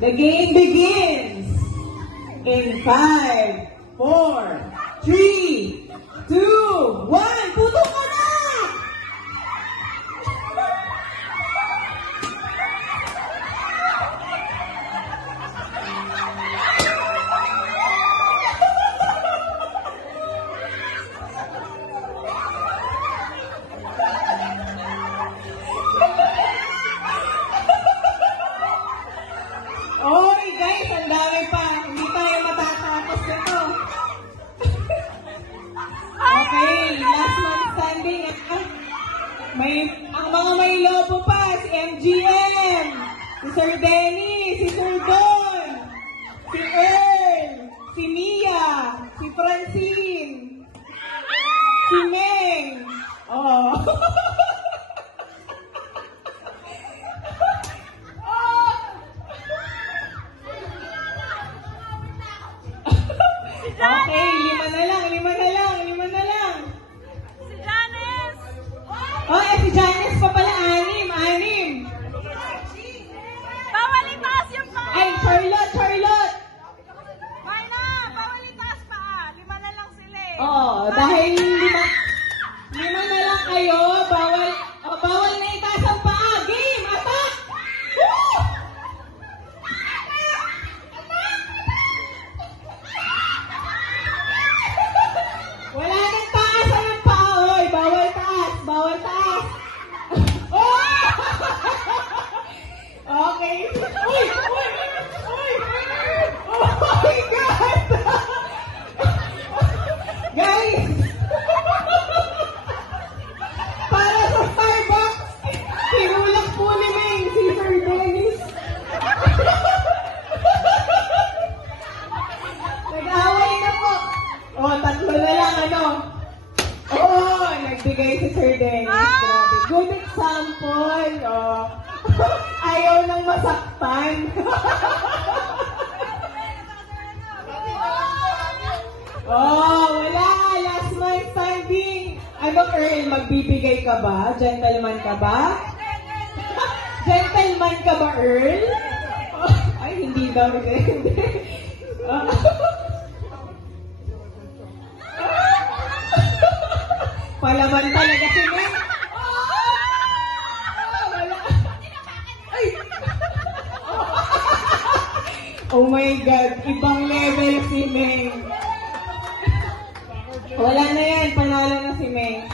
The game begins in 5, 4, 3, 2, 1. Puto ka na! Oy, guys, ang dami pa. Hindi tayo matatapos nito. Okay, last man standing. Ang mga may lobo pa, si MGM, si Sir Denny, si Sir Don, si Earl, si Mia, si Francine, si Meng. Oh. Okay, lima na lang. Si Janice! Oh, si Janice pa pala, anim. Bawal itaas yung paa! Ay, Charlotte. Marna, bawal itaas paa. 5 na lang sila eh. Oo, dahil lima na lang kayo, bawal na itaas ang paa. Game, attack! Woo! Wala nang taasan ng paa, oy. Bawal taas. Oh! Okay. Uy! Oh my God! Guys! Para sa Starbucks, tinulak po ni Meng si Sir Dennis. Nag-away na po. Oh, 3 na lang, ano? Oo, nagbigay si Sir Dennis. Grabe. Good example. Oh. Ayaw nang masaktan. Oh, wala. Last man standing. Ano, Earl, magbibigay ka ba? Gentleman ka ba? Gentleman ka ba, Earl? Ay, hindi daw. Hindi. Palaman talaga si Meng. Wala. Ay. Oh my God, ibang level si Meng. Wala na yan, panalo na si Meng.